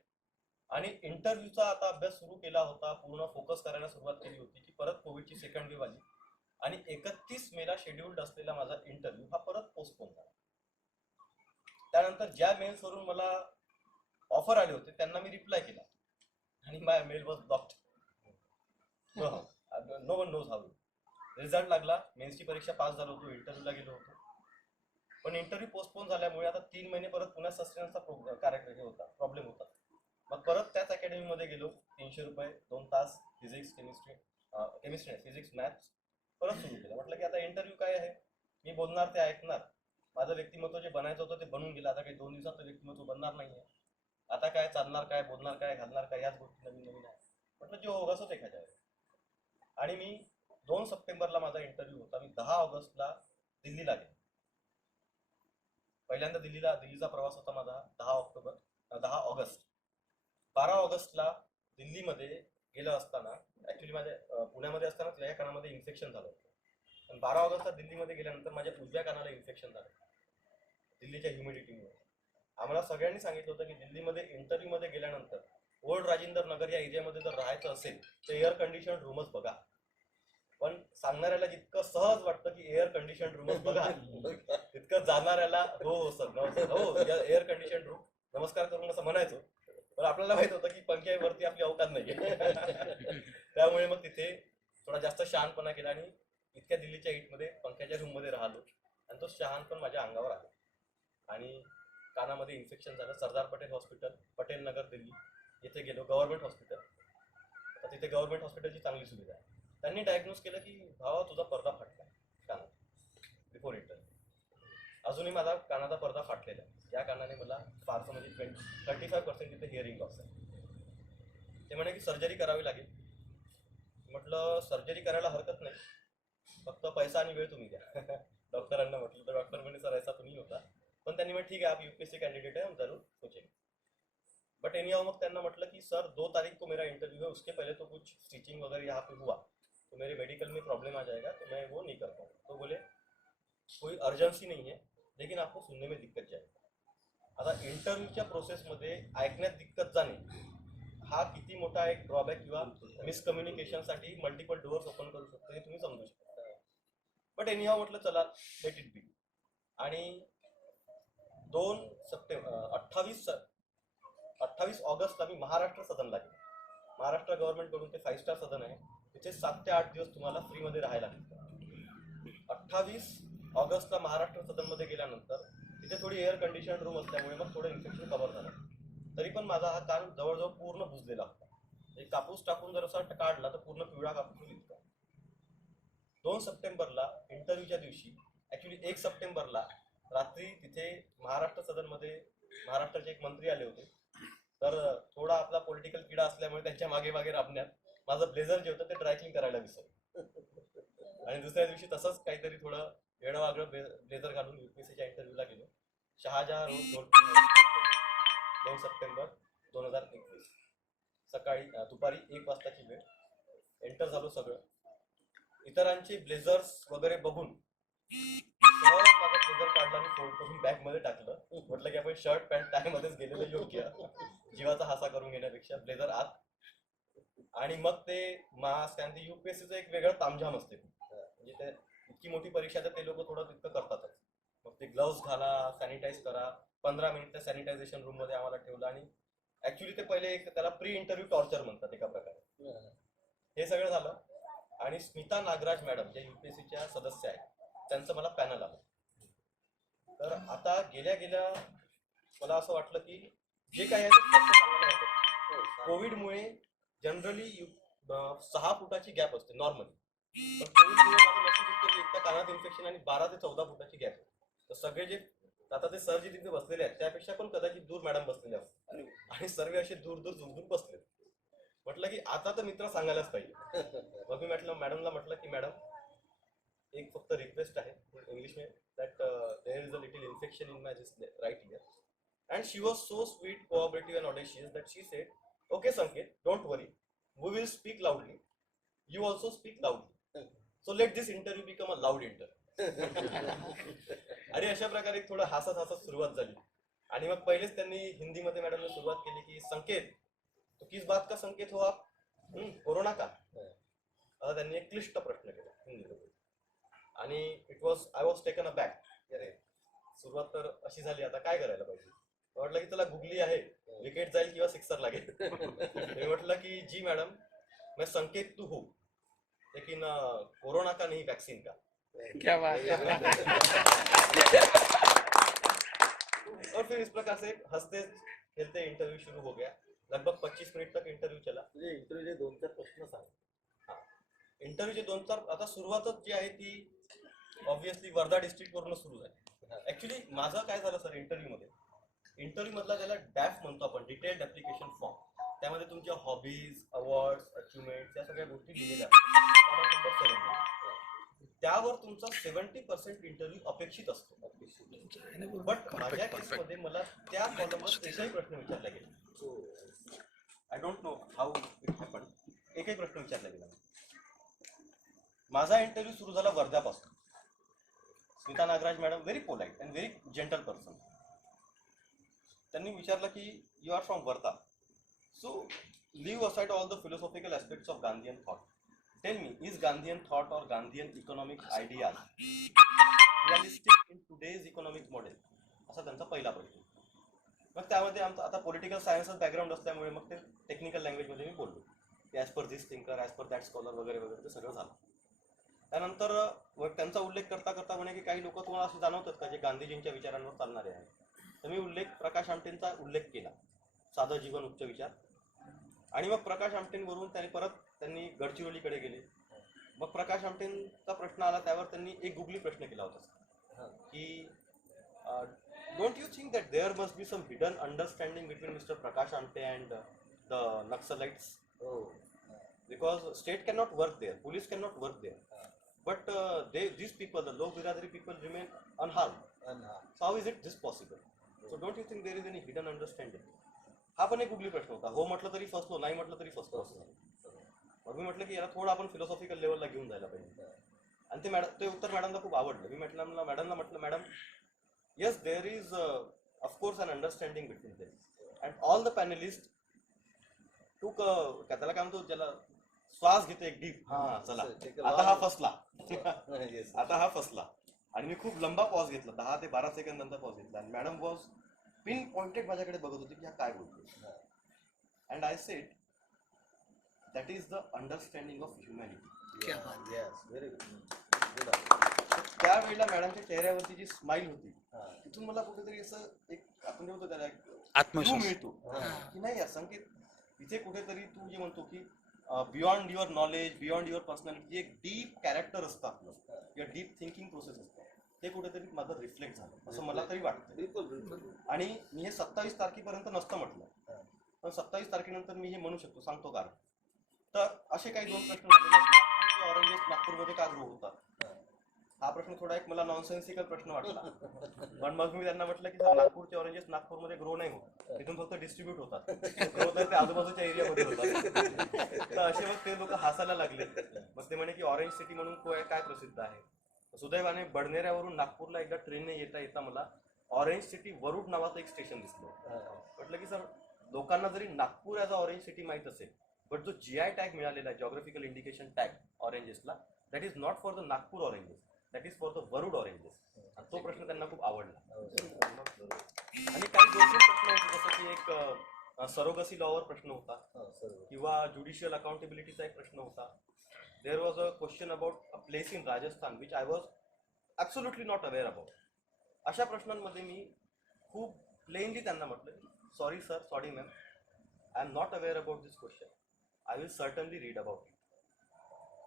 आणि इंटरव्ह्यूचा आता अभ्यास सुरू केला होता, पूर्ण फोकस करायला सुरुवात केली होती की परत कोविडची सेकंड वेव्ह आली आणि 31 मेला शेड्यूल्ड असलेला माझा इंटरव्ह्यू हा परत पोस्टपोन झाला. त्यानंतर ज्या मेल्सवरून मला ऑफर आले होते त्यांना मी रिप्लाय केला आणि my mail was blocked. No one knows how. Result लागला, मेन्सची परीक्षा पास झालो होतो, इंटरव्ह्यूला गेलो होतो, पण इंटरव्ह्यू पोस्टपोन झाल्यामुळे आता 3 महिने परत पुन्हा सस्टेनचा कार्यक्रम होता, प्रॉब्लेम होता. मग परत त्याच अकॅडमीमध्ये गेलो. 300 रुपये 2 तास फिजिक्स केमिस्ट्री फिजिक्स मॅथ्स परत सुरू केलं. म्हटलं की आता इंटरव्ह्यू काय आहे, मी बोलणार ते ऐकणार. माझं व्यक्तिमत्व जे बनायचं होतं ते बनून गेलं. आता काही 2 दिवसात व्यक्तिमत्व बनणार नाहीये. आता काय चालणार काय, बोलणार काय, घालणार काय, याच गोष्टी नवीन नवीन आहे. म्हटलं जे होगा असं देखा जाए. आणि मी 2 सप्टेंबरला माझा इंटरव्ह्यू होता. मी 10 ऑगस्टला दिल्लीला गेलो. पहिल्यांदा दिल्लीचा प्रवास होता माझा 10 ऑगस्ट. 12 ऑगस्टला दिल्लीमध्ये गेलं असताना, ऍक्च्युली माझ्या पुण्यामध्ये असताना त्या कानामध्ये इन्फेक्शन झालं होतं. पण 12 ऑगस्टला दिल्लीमध्ये गेल्यानंतर माझ्या उजव्या कानाला इन्फेक्शन झालं दिल्लीच्या ह्युमिडिटीमुळे. आम्हाला सगळ्यांनी सांगितलं होतं की दिल्लीमध्ये इंटरव्ह्यूमध्ये गेल्यानंतर ओल्ड राजेंद्र नगर या एरियामध्ये जर राहायचं असेल तर एअर कंडिशन रूमच बघा. पण सांगणाऱ्याला जितकं सहज वाटतं की एअर कंडिशन रूमच बघा, तितकं जाणाऱ्याला हो सर हो एअर कंडिशन रूम नमस्कार करून असं म्हणायचो. पण आपल्याला माहित होतं की पंख्यावरती आपली अवकात नाही. त्यामुळे मग तिथे थोडा जास्त शहाणपणा केला आणि इतक्या दिल्लीच्या ईटमध्ये पंख्याच्या रूम मध्ये राहिलो आणि तो शहाण पण माझ्या अंगावर आला आणि कानामध्ये इन्फेक्शन झालं. सरदार पटेल हॉस्पिटल, पटेल नगर, दिल्ली येथे गेलो. Government hospital. तर तिथे गव्हर्नमेंट हॉस्पिटलची चांगली सुविधा आहे. त्यांनी डायग्नोज केलं की भावा तुझा पडदा फाटला कानात बिफोर इंटरव्ह्यू. अजूनही माझा कानाचा पडदा फाटलेला आहे. या कारणाने मला फारसं म्हणजे 35% तिथे हिअरिंग लॉस आहे. ते म्हणे की सर्जरी करावी लागेल. म्हटलं सर्जरी करायला हरकत नाही, फक्त पैसा आणि वेळ तुम्ही द्या. डॉक्टरांना म्हटलं तर डॉक्टर म्हणे सर ऐसा तुम्ही होता. पण त्यांनी म्हणे ठीक है आप यूपीएससी कैंडिडेट है, हम जरूर सोचेंगे. बट एनी हाउ मग त्यांना म्हटलं की सर 2 तारीख को मेरा इंटरव्यू है, उसके पहले तो कुछ स्टिचिंग वगैरह यहाँ पे हुआ तो मेरे मेडिकल में प्रॉब्लम आ जाएगा, तो मैं वो नहीं कर पाऊंगा. तो बोले कोई अर्जन्सी नहीं है लेकिन आपको सुनने में दिक्कत जाएगी. आता इंटरव्ह्यूच्या प्रोसेसमध्ये ऐकण्यात दिक्कत जाणे हा किती मोठा एक ड्रॉबॅक किंवा मिसकम्युनिकेशनसाठी मल्टिपल डोअर्स ओपन करू शकतो हे तुम्ही समजू शकता. बट एनी हाउ म्हटलं चला लेट इट बी. आणि 28 ऑगस्टला मी महाराष्ट्र सदनला गेलो. महाराष्ट्र गव्हर्नमेंट कडून ते 5 स्टार सदन आहे. तिथे 7 ते 8 दिवस तुम्हाला फ्रीमध्ये राहायला लागतं. 28 ऑगस्टला महाराष्ट्र सदनमध्ये गेल्यानंतर तिथे थोडी एअर कंडिशन रूम असल्यामुळे मग थोडं इन्फेक्शन कव्हर झालं. तरी पण माझा हा कान जवळजवळ पूर्ण बुजलेला होता. एक कापूस टाकून जर असा काढला तर पूर्ण पिवळा कापूस इतका. 2 सप्टेंबरला इंटरव्ह्यूच्या दिवशी, ऍक्च्युली 1 सप्टेंबरला रात्री तिथे महाराष्ट्र सदनमध्ये महाराष्ट्राचे एक मंत्री आले होते. तर थोडा आपला पॉलिटिकल किडा असल्यामुळे त्यांच्या मागे मागे राबण्यात माझं ब्लेझर जे होतं ते ड्रायक्लिंग करायला विसरलो. आणि दुसऱ्या दिवशी तसंच काहीतरी थोडं वेळवागळं ब्लेझर घालून यूपीएससीच्या इंटरव्ह्यूला गेलो. शहाजहा रोड 2 सप्टेंबर 2021 सकाळी दुपारी 1 वाजताची वेळ. एंटर झालो. सगळं इतरांचे ब्लेझर्स वगैरे बघून माझं ब्लेझर काढलं आणि फोल्ड करून बॅग मध्ये टाकलं. म्हटलं की आपण शर्ट पॅन्ट टाय मध्येच गेलेलं योग्य, जीवाचा हासा करून घेण्यापेक्षा ब्लेझर आत. आणि मग ते मास्क आणि ते युपीएससीचं एक वेगळं तामझाम असते. म्हणजे ते इतकी मोठी परीक्षा तर ते लोक थोडं तितकं करतातच. मग ते ग्लव्स घाला, सॅनिटाईज करा. 15 मिनिट सॅनिटायझेशन रूम मध्ये आम्हाला ठेवलं. आणि ऍक्च्युली ते पहिले एक त्याला प्री इंटरव्ह्यू टॉर्चर म्हणतात एका प्रकारे. हे सगळं झालं आणि स्मिता नागराज मॅडम ज्या युपीएससीच्या सदस्य आहेत त्यांचं मला पॅनल आलं. तर आता गेल्या मला असं वाटलं की जे काही आहे ते स्पष्ट सांगायला हवं. कोविडमुळे जनरली 6 फुटाची गॅप असते नॉर्मली, पण कोविडमुळे माझं नशीब इतकं की एकदा कानात इन्फेक्शन आणि 12 ते 14 फुटाची गॅप. तर सगळे जे आता ते सर जे तिथे बसलेले आहेत त्यापेक्षा पण कदाचित दूर मॅडम बसलेले असतात आणि सर्व असे दूर दूर बसले. म्हटलं की आता तर मित्र सांगायलाच पाहिजे. मग मी मॅडमला म्हटलं की मॅडम एक फक्त रिक्वेस्ट आहे इंग्लिश में that there is a little infection in my this right ear. And she was so sweet, cooperative and audacious that she said, okay Sanket, don't worry, we will speak loudly, you also speak loudly, so let this interview become a loud interview. आणि अशा प्रकारे थोडं हसत सुरुवात झाली. आणि मग पहिलेच त्यांनी हिंदीमध्ये मॅडमने सुरुवात केली की संकेत तो किस बात का संकेत हो आप, कोरोना का. आता त्यांनी एक क्लिष्ट प्रश्न केला हिंदीमध्ये. आणि I was taken a back. अरे सुरुवात तर अशी झाली, आता काय करायला पाहिजे. म्हटलं की तुला गुगली आहे, विकेट जाईल किंवा सिक्सर लागेल. मी म्हटलं की जी मैडम, मैं संकेत तो हूँ, लेकिन कोरोना का नहीं, वैक्सीन का. क्या बात है. और फिर इस प्रकार से हंसते खेलते इंटरव्यू शुरू हो गया. लगभग 25 मिनिट तक इंटरव्यू चला. तुझे इंटरव्ह्यूचे 2-4 प्रश्न सांग. इंटरव्ह्यूचे 2-4, आता सुरुवातच जी आहे ती ऑब्व्हियसली वर्धा डिस्ट्रिक्ट वरून सुरू झाली. ऍक्च्युली माझं काय झालं सर, इंटरव्ह्यू मधला त्याला डॅफ म्हणतो आपण, डिटेल्ड ऍप्लिकेशन फॉर्म. त्यामध्ये तुमच्या हॉबीज, अवॉर्ड्स, अचिव्हमेंट या सगळ्या गोष्टी लिहिलेल्या असतात. त्यावर तुमचा 70% इंटरव्ह्यू अपेक्षित असतो. बट माझ्या केसमध्ये मला त्या कॉलमवर एकही प्रश्न विचारला गेला. I don't know how it happen. एकही प्रश्न विचारला गेला. माझा इंटरव्ह्यू सुरू झाला वर्ध्यापासून. Smita Nagraj madam, very polite and very gentle person. त्यांनी विचारलं की you are from Wardha, so leave aside all the philosophical aspects of Gandhian thought. Tell me, is Gandhian thought और Gandhian economic ideas realistic in today's economic model, असा त्यांचा पहिला प्रश्न. मग त्यामध्ये आमचं आता पॉलिटिकल सायन्सच बॅकग्राऊंड असल्यामुळे मग ते टेक्निकल लँग्वेजमध्ये मी बोललो की as per this thinker, as per that scholar वगैरे वगैरे, ते सगळं झालं. त्यानंतर त्यांचा उल्लेख करता करता म्हणे की काही लोक तुम्हाला असे जाणवतात का जे गांधीजींच्या विचारांवर चालणारे आहेत. तर मी प्रकाश आमटेंचा उल्लेख केला, साधं जीवन उच्च विचार. आणि मग प्रकाश आमटेंवरून त्यांनी गडचिरोलीकडे गेले. मग प्रकाश आमटेंचा प्रश्न आला, त्यावर त्यांनी एक गुगली प्रश्न केला होता की don't you think that there must be some hidden understanding between Mr Prakash Amte and the Naxalites, because state can not work there, police can not work there, but these people, the low biradari people, remain unharmed. So how is it this possible? So don't you think there is any hidden understanding? हा पण एक गुगली प्रश्न होता. हो म्हटलं तरी फसलो, नाही म्हटलं तरी फसलो. मग मी म्हटलं की याला थोडं आपण फिलॉसॉफिकल लेवलला घेऊन जायला पाहिजे. आणि ते उत्तर मॅडमला खूप आवडलं. मी मॅडमला म्हटलं, madam, yes there is of course an understanding between them, and all the panelist took, त्याला काय म्हणतो, ज्याला श्वास घेते एक डीप, हा चला आता हा फसला. आता हा फसला. आणि मी खूप लंबा पॉज घेतला, 10 ते 12 सेकंद नंतर पॉज घेतला. आणि मॅडम वॉज पिन पॉइंटेड माझ्याकडे बघत होती की हा काय बोलतो. And I said that is the understanding of humanity. त्यावेळेला मॅडमच्या चेहऱ्यावरती जी स्माइल होती, तिथून मला कुठेतरी असं एक, आपण जे म्हणतो त्याला आत्मविश्वास मिळतो की नाही यार संकेत, इथे कुठेतरी तू जे म्हणतो की beyond your knowledge, beyond your personality, एक डीप कॅरेक्टर असतं आपलं किंवा डीप थिंकिंग प्रोसेस असतं, ते कुठेतरी माझं रिफ्लेक्ट झालं असं मला तरी वाटतं. आणि मी हे 27 तारखेपर्यंत नसतं म्हटलं, पण 27 तारखेनंतर मी हे म्हणू शकतो. सांगतो कारण. तर असे काही 2 प्रश्न झाले. ऑरेंजेस नागपूरमध्ये का ग्रो होतात, हा प्रश्न थोडा एक मला नॉनसेन्सिकल प्रश्न वाटला. पण मग मी त्यांना म्हटलं की सर, नागपूरचे ऑरेंजेस नागपूरमध्ये ग्रो नाही होत, तिथून फक्त डिस्ट्रीब्यूट होतात, ग्रो तर ते आजूबाजूच्या एरियामध्ये होतात. तर असे मग ते लोक हसायला लागले. मग ते म्हणे की ऑरेंज सिटी म्हणून काय प्रसिद्ध आहे. सुदैवाने बडनेऱ्यावरून नागपूरला एकदा ट्रेनने येता येता मला ऑरेंज सिटी वरुड नावाचं एक स्टेशन दिसलं. म्हटलं की सर, लोकांना जरी Nagpur as a orange city माहीत असेल, बट जो GI टॅग मिळालेला आहे, जॉग्राफिकल इंडिकेशन टॅग ऑरेंजेसला, that is not for the Nagpur oranges, that is for the Warud oranges. आणि तो प्रश्न त्यांना खूप आवडला. आणि काही 2-3 प्रश्न होते, जसं की एक सरोगसी लॉवर प्रश्न होता, किंवा ज्युडिशियल अकाउंटेबिलिटीचा एक प्रश्न होता. There was a question about a place in Rajasthan which I was absolutely not aware about. अशा प्रश्नांमध्ये मी खूप प्लेनली त्यांना म्हटलं, sorry sir, sorry ma'am, I am not aware about this question, I will certainly read about it.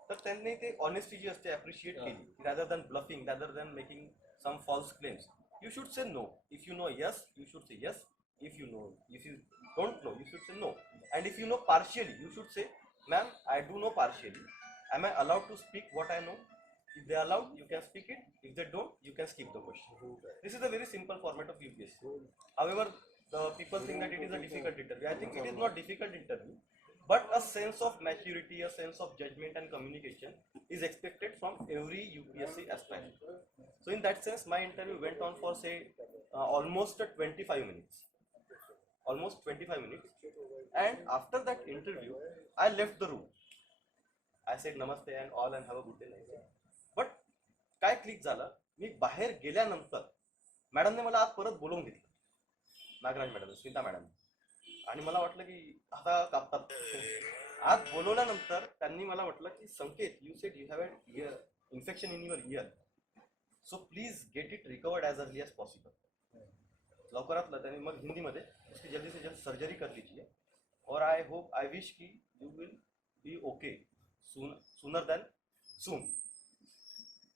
तर त्यांनी ते ऑनेस्टी जी असते अप्रिशिएट केली. Rather than bluffing, rather than making some false claims, you should say no. If you know yes, you should say yes. If you don't know, you should say no. And if you know partially, you should say, ma'am, I do know partially. Am I allowed to speak what I know? If they allow, you can speak it. If they don't, you can skip the question. This is a very simple format of UPSC. However, the people think that it is a difficult interview. I think it is not difficult interview, but a sense of maturity, a sense of judgment and communication is expected from every UPSC aspirant. So in that sense, my interview went on for say almost 25 minutes. And after that interview, I left the room. I said namaste and all and have a good day. But काय क्लिक झालं, मी बाहेर गेल्यानंतर मॅडमने मला आज परत बोलवून घेतलं, नागराज मॅडम, स्मिता मॅडम, आणि मला वाटलं की आता कापतात. आज बोलवल्यानंतर त्यांनी मला म्हटलं की Sanket, you said you have a ear infection in your ear, so please get it recovered as early as possible. लवकरात त्यांनी मग हिंदीमध्ये उसकी जल्दी से जल्द सर्जरी कर लीजिए और आई विश की you will be okay sooner than soon.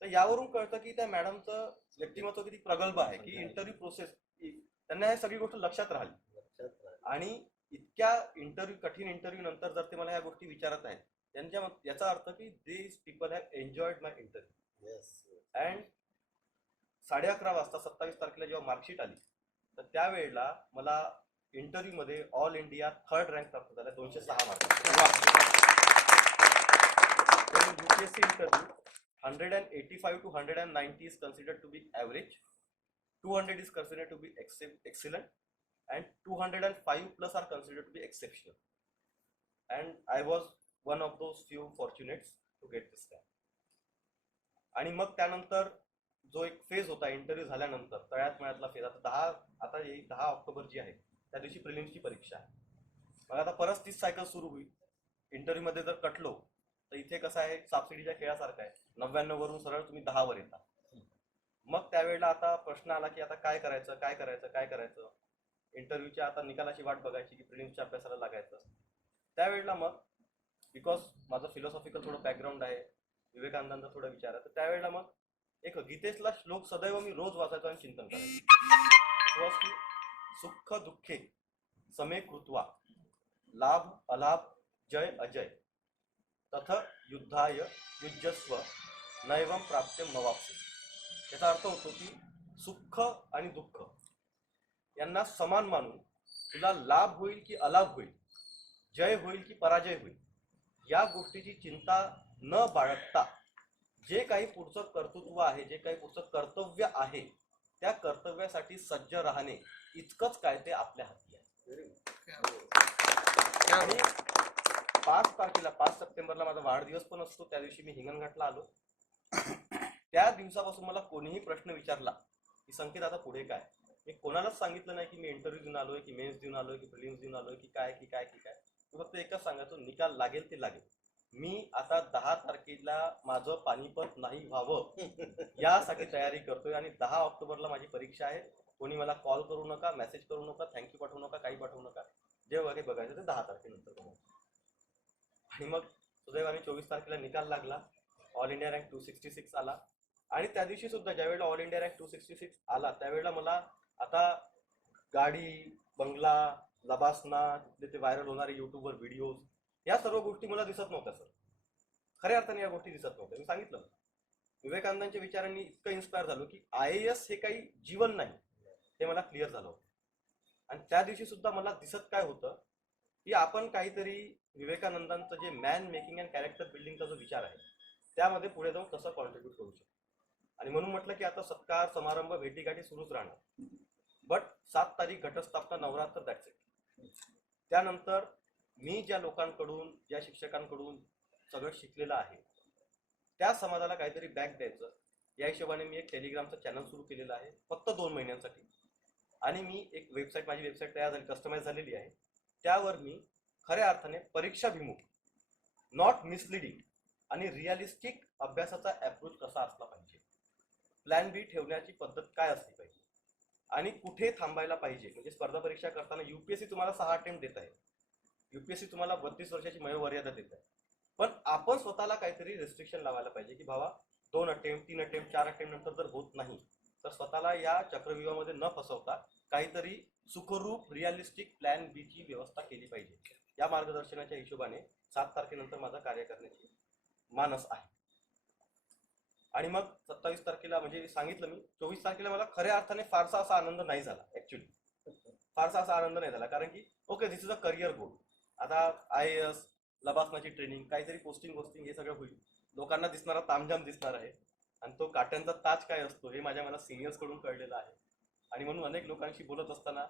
तर यावरून कळतं की त्या मॅडमचं व्यक्तिमत्व किती प्रगल्भ आहे, की इंटरव्ह्यू प्रोसेस त्यांना हे सगळी गोष्ट लक्षात राहिली. आणि इतक्या कठीण इंटरव्ह्यू नंतर जर ते मला ह्या गोष्टी विचारत आहेत, त्यांच्या याचा अर्थ की this people have enjoyed my interview. And 11:30 वाजता 27 तारखेला जेव्हा मार्कशीट आली, तर त्यावेळेला मला इंटरव्ह्यू मध्ये ऑल इंडिया 3rd रँक प्राप्त झाला, 206 mark. UPSC interview 185 to 190 is considered to be average, 200 is considered to be excellent, and 205 plus are considered to be exceptional. And I was one of those few fortunates to get this rank. आणि मग त्यानंतर जो एक फेज होता इंटरव्ह्यू झाल्यानंतर, तळ्यात मळ्यातला फेज, आता 10 ऑक्टोबर जी आहे त्या दिवशी प्रिलिम्सची परीक्षा आहे. मग आता परत 30 सायकल सुरू होईल. इंटरव्ह्यू मध्ये जर कटलो तर इथे कसं आहे, सबसिडीच्या खेळासारखं आहे, 99 वरून सरळ तुम्ही 10 वर येता. मग त्यावेळेला आता प्रश्न आला की आता काय करायचं. इंटरव्ह्यूच्या आता निकालाची वाट बघायची की प्रिलिम्सच्या अभ्यासाला लागायचं. त्यावेळेला मग बिकॉज माझं फिलॉसॉफिकल थोडं बॅकग्राऊंड आहे, विवेकानंदांचा थोडा विचार आहे, तर त्यावेळेला मग एक गीतेतला श्लोक सदैव मी रोज वाचायचो आणि चिंतन करायचो की सुख दुःखे समे कृत्वा लाभ अलाभ जय अजय तथ युद्धाय युज्यस्व नैवम प्राप्त्यम नवाप्सी. याचा अर्थ होतो की सुख आणि दुःख यांना समान मानून तुला लाभ होईल की अलाभ होईल, जय होईल की पराजय होईल, या गोष्टीची चिंता न बाळगता जे काही पुढचं कर्तृत्व आहे, जे काही पुढचं कर्तव्य आहे, त्या कर्तव्यासाठी सज्ज राहणे इतकंच काय ते आपल्या हाती आहे. आणि 5 सप्टेंबरला माझा वाढदिवस पण असतो. त्या दिवशी मी हिंगणघाटला आलो. त्या दिवसापासून मला कोणीही प्रश्न विचारला की संकेत आता पुढे काय, मी कोणालाच सांगितलं नाही की मी इंटरव्ह्यू देऊन आलोय, की मेन्स देऊन आलोय, की प्रिलिम्स देऊन आलोय, की काय. मी फक्त एकच सांगायचो, निकाल लागेल ते लागेल. मी आता 10 तारखेला माझं पानिपत नाही व्हावं यासाठी तयारी करतोय. आणि 10 ऑक्टोबरला माझी परीक्षा आहे. कोणी मला कॉल करू नका, मेसेज करू नका, थँक्यू पाठवू नका, काही पाठवू नका. जे वगैरे बघायचं ते 10 तारखेनंतर बघायचं. आणि मग सुदैवाने 24 तारखेला निकाल लागला. ऑल इंडिया रँक 266 आला. आणि त्या दिवशी सुद्धा ज्यावेळेला ऑल इंडिया रँक 266 आला त्यावेळेला मला आता गाडी, बंगला, लबासना, ते व्हायरल होणारे युट्यूबवर व्हिडिओज, या सर्व गोष्टी मला दिसत नव्हत्या सर. खऱ्या अर्थाने या गोष्टी दिसत नव्हत्या. मी सांगितलं, विवेकानंदांच्या विचारांनी इतकं इन्स्पायर झालो की IAS हे काही जीवन नाही हे मला क्लिअर झालं होतं. आणि त्या दिवशी सुद्धा मला दिसत काय होतं की आपण काहीतरी विवेकानंदांचं जे मॅन मेकिंग अँड कॅरेक्टर बिल्डिंगचा जो विचार आहे त्यामध्ये पुढे जाऊन कसं कॉन्ट्रीब्यूट करू शकतो. आणि म्हणून म्हटलं की आता सत्कार समारंभ भेटीगाठी सुरूच राहणार, बट 7 तारीख घटस्थापना, नवरात्र, दॅट्स इट. त्यानंतर मी ज्या लोकांकडून, ज्या शिक्षकांकडून सगळं शिकलेलं आहे त्या समाजाला काहीतरी बॅक द्यायचं, या हिशोबाने मी एक टेलिग्रामचं चॅनल सुरू केलेलं आहे फक्त 2 महिन्यांसाठी. आणि मी एक वेबसाईट, माझी वेबसाईट तयार झाली, कस्टमाइज झालेली आहे. त्यावर मी खऱ्या अर्थाने परीक्षाभिमुख, नॉट मिसलिडिंग आणि रिअलिस्टिक अभ्यासाचा अप्रोच कसा असला पाहिजे, प्लॅन बी ठेवण्याची पद्धत काय असली पाहिजे, आणि कुठे थांबायला पाहिजे. म्हणजे स्पर्धा परीक्षा करताना UPSC तुम्हाला 6 अटेम्प्ट देत आहे, UPSC तुम्हाला 32 वर्षाची वयोमर्यादा देत आहे, पण आपण स्वतःला काहीतरी रेस्ट्रिक्शन लावायला पाहिजे की बाबा 2 अटेम्प्ट, 3 अटेम्प्ट, 4 अटेम्प्ट नंतर जर होत नाही तर स्वतःला या चक्रव्यूहामध्ये न फसवता काहीतरी सुखरूप रिअलिस्टिक प्लॅन बी ची व्यवस्था केली पाहिजे. या मार्गदर्शनाच्या हिशोबाने 7 तारखेनंतर माझा कार्य करण्याची मानस आहे. आणि मग 27 तारखेला म्हणजे सांगितलं मी, 24 तारखेला मला खऱ्या अर्थाने फारसा असा आनंद नाही झाला. ऍक्च्युली फारसा असा आनंद नाही झाला, कारण की okay, this is a career goal. आता IAS, लबासनाची ट्रेनिंग, काहीतरी पोस्टिंग हे सगळं होईल, लोकांना दिसणारा तामझाम दिसणार आहे, आणि तो काट्यांचा ताज काय असतो हे मला सिनियर्स कडून कळलेलं आहे. आणि म्हणून अनेक लोकांशी बोलत असताना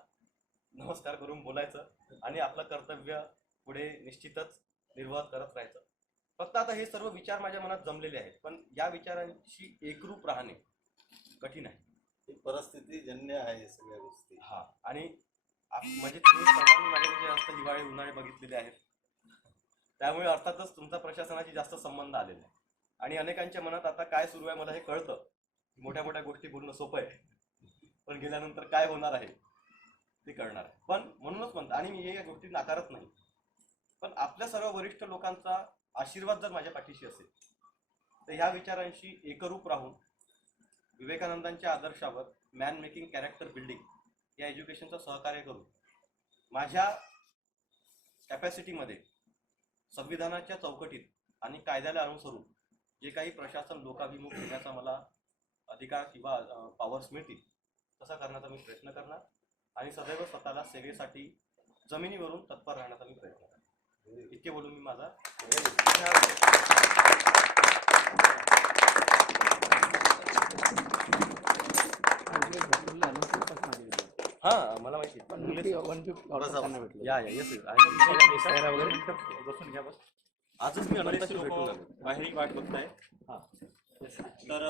नमस्कार करून बोलायचं आणि आपलं कर्तव्य पुढे निश्चितच निर्वाह करत राहायचं. फक्त आता हे सर्व विचार माझ्या मनात जमलेले आहेत, पण या विचारांशी एकरूप राहणे कठीण आहे. ही परिस्थितीजन्य आहे हे सगळ्या गोष्टी. हा, आणि म्हणजे तुम्ही सर्वांनी माझ्याकडे जास्त हिवाळे उन्हाळे बघितलेले आहेत, त्यामुळे अर्थातच तुमचा प्रशासनाशी जास्त संबंध आलेला आहे. आणि अनेकांच्या मनात आता काय सुरू आहे मला हे कळतं. मोठ्या मोठ्या गोष्टी बोलणं सोपं आहे, पण गेल्यानंतर काय होणार आहे ते कळणार आहे. पण म्हणूनच म्हणतो, आणि मी या गोष्टी नाकारत नाही, पण आपल्या सर्व वरिष्ठ लोकांचा आशीर्वाद जर माझ्या पाठीशी असेल तर ह्या विचारांशी एकरूप राहून विवेकानंदांच्या आदर्शावर मॅन मेकिंग कॅरेक्टर बिल्डिंग या एज्युकेशनचं सहकार्य करून माझ्या कॅपॅसिटीमध्ये संविधानाच्या चौकटीत आणि कायद्याला अनुसरून जे काही प्रशासन लोकाभिमुख होण्याचा मला अधिकार किंवा पॉवर्स मिळतील तसा करण्याचा मी प्रयत्न करणार, आणि सदैव स्वतःला सेवेसाठी जमिनीवरून तत्पर राहण्याचा मी प्रयत्न करणार. इतके बोलून मी माझा हा मला माहिती आजच मी अनंताशी भेटून आलो. बाहेरही वाट बघताय. तर